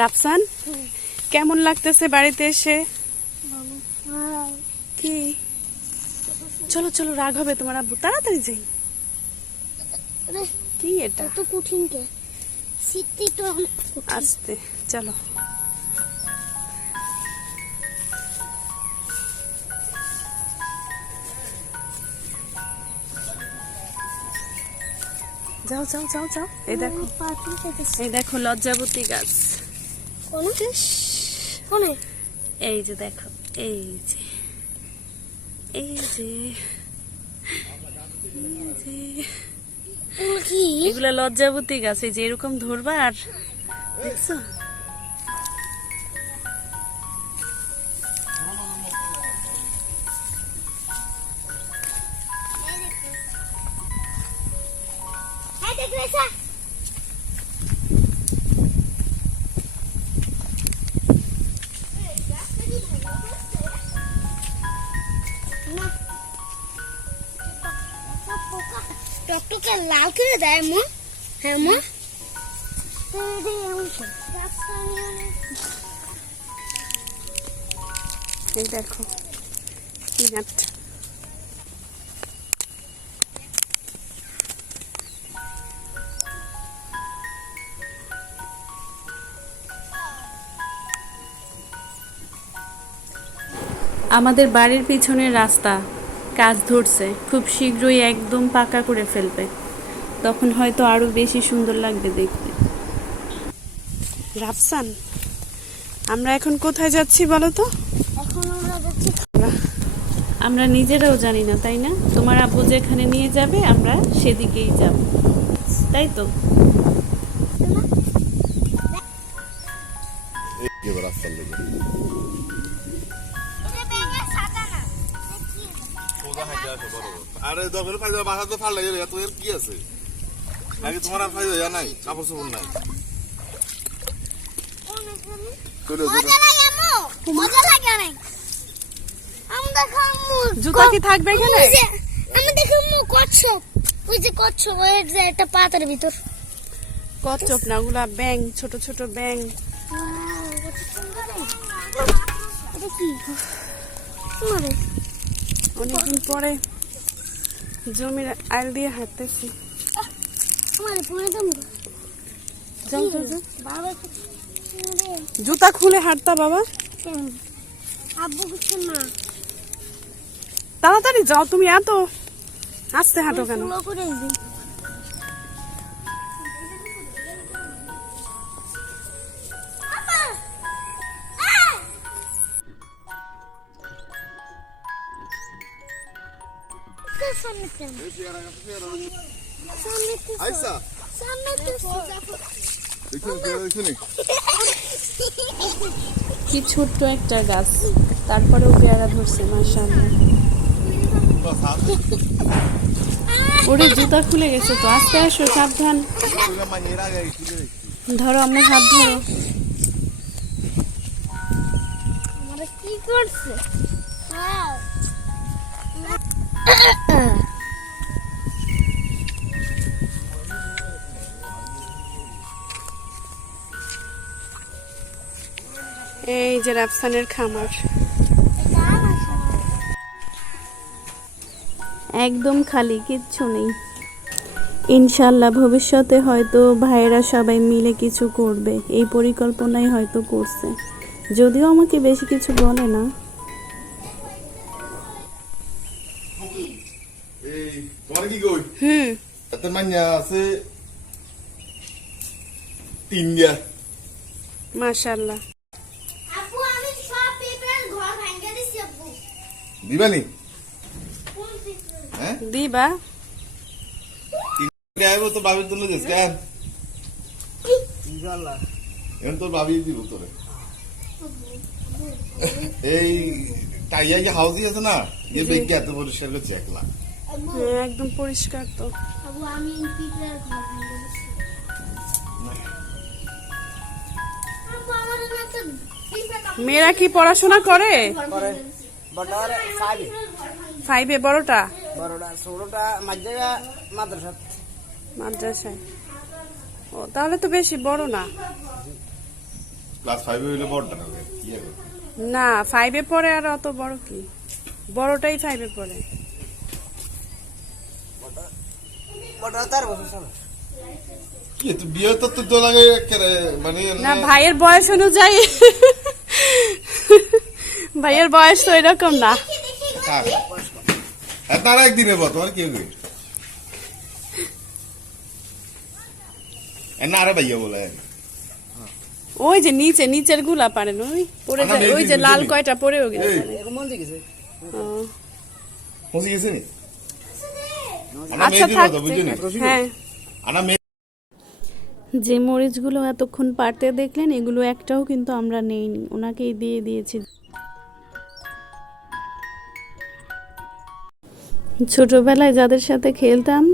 রাফসান, কেমন লাগতেছে বাড়িতে এসে? কি চলো চলো, রাগ হবে তোমার আব্বু, তাড়াতাড়ি যাই। কি এটা তো কঠিন কে সিটি তো আস্তে চলো। যাও যাও যাও যাও। এই দেখো, এই দেখো লজ্জাবতী গাছ। কোনে? এই যে দেখো, এই যে এই যে কি এগুলা লজ্জাবতী গাছ। এই যে এরকম ধরবা আর দেখছো, টকটকে লাল করে দেয় মা। হ্যাঁ মা, এই দেখো পিনাট। আমাদের বাড়ির পিছনের রাস্তা কাজ ধরছে, খুব শীঘ্রই একদম পাকা করে ফেলবে, তখন হয়তো আরো বেশি সুন্দর লাগবে দেখতে। রাফসান, আমরা এখন কোথায় যাচ্ছি বলো তো? এখন আমরা যাচ্ছি, আমরা নিজেরাও জানি না, তাই না? তোমার আব্বু যেখানে নিয়ে যাবে আমরা সেদিকেই যাব, তাই তো? আরে দখল ফাইজা বাসা তো ফাল লাগে তো এর কি আছে? নাকি তোমার আর ফাইজা নাই, কাপড় চোপড় নাই? মজা লাগে আম্মু, মজা লাগে অনেক। আমরা খামু জুতা কি থাকবে এখানে? আমি দেখামু কচ্ছপ, ওই যে কচ্ছপ, ওই যে একটা পাতার ভিতর। কচ্ছপ না, ওগুলা ব্যাং, ছোট ছোট ব্যাং। এটা কি? মারে অনেকদিন পরে জমির আইল দিয়ে হাঁটতেছি। আমারে পরে দাম যাও যাও যাও। বাবা জুতা খুলে হাঁটতা বাবা, আব্বু কিছু না তাড়াতাড়ি যাও। তুমি এত আস্তে হাঁটো কেন? স্লো করে দিই। আইসা কি ছোট্ট একটা গাছ, তারপরেও পেয়ারা ধরছে মাশাআল্লাহ। ওরে জুতা খুলে গেছে তো, আস্তে আসো, সাবধান। ধরো আমার হাত ধরো। আমরা কি করছে? এই যে রাফসানের খামার, একদম খালি, কিচ্ছু নেই। ইনশাল্লাহ ভবিষ্যতে হয়তো ভাইয়েরা সবাই মিলে কিছু করবে, এই পরিকল্পনাই হয়তো করছে, যদিও আমাকে বেশি কিছু বলে না। এই তোমার কি কই? এত মাইয়া আছে তিনটা। মাশাআল্লাহ। আপু আমি সব পেপার ঘর ভাঙা দিছি আপু। দিবানি? কোন পেপার? হ্যাঁ দিবা? আইব তো ভাবির জন্য দিস কেন? ইনশাআল্লাহ এখন তোর ভাবি দিব তোরে। এই টাইয়া যে হাউজি আছে না, এই বেগে এত পরিষ্কার করছে একলা। হ্যাঁ, একদম পরিষ্কার তো। আপু আমি পেপার ঘর ভাঙা দিছি। আপু আমার না তো পেপার মেয়েরা কি পড়াশোনা করে? করে বড়রা 5-এ, বড়টা বড়রা ছোটটা মাঝে মাদ্রাসা মাদ্রাসায়। ও তাহলে তো বেশি বড় না। ক্লাস 5 হইলে বড়টা না কি হবে? না 5-এ পড়ে আর অত বড় কি, বড়টাই 5-এ পড়ে। বড় তার বছর চলে কি তুই বিয়ে তো লাগে করে মানে না ভাইয়ের বয়স অনুযায়ী ভাইয়ের বয়স তো এরকম না। তার একদিনে বল তোমার কি হবে? না আরে ভাইয়া বলে ওই যে নিচের গুলা পারেন ওই পড়ে যায়, ওই যে লাল কয়টা পড়েও গেছে। এরকম মন গেছে পৌঁছে গেছে নি? আচ্ছা থাক। হ্যাঁ যে মরিচগুলো এতক্ষণ পারতে দেখলেন, এগুলো একটাও কিন্তু আমরা নেইনি, ওনাকেই দিয়ে দিয়েছি। ছোটবেলায় যাদের সাথে খেলতাম,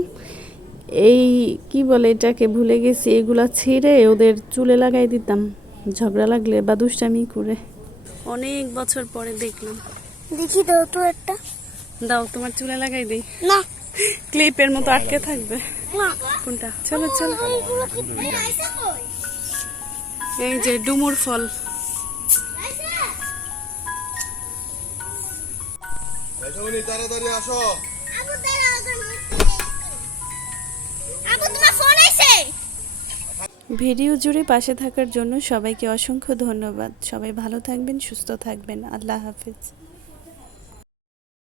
এই কি বলে এটাকে ভুলে গেছি, এগুলা ছিঁড়ে ওদের চুলে লাগাই দিতাম ঝগড়া লাগলে বা দুষ্টামি করে। অনেক বছর পরে দেখলাম। দেখি দাও তো একটা। দাও তোমার চুলে লাগাই দিই। না ক্লিপের মতো আটকে থাকবে। না কোনটা? চলো চলো। এইগুলো কি আইসা কই? এই যে ডুমুর ফল। তাড়াতাড়ি আসো। আবু দাঁড়াও আবু তোমার ফোন আইছে? ভিডিও জুড়ে পাশে থাকার জন্য সবাইকে অসংখ্য ধন্যবাদ। সবাই ভালো থাকবেন, সুস্থ থাকবেন। আল্লাহ হাফিজ।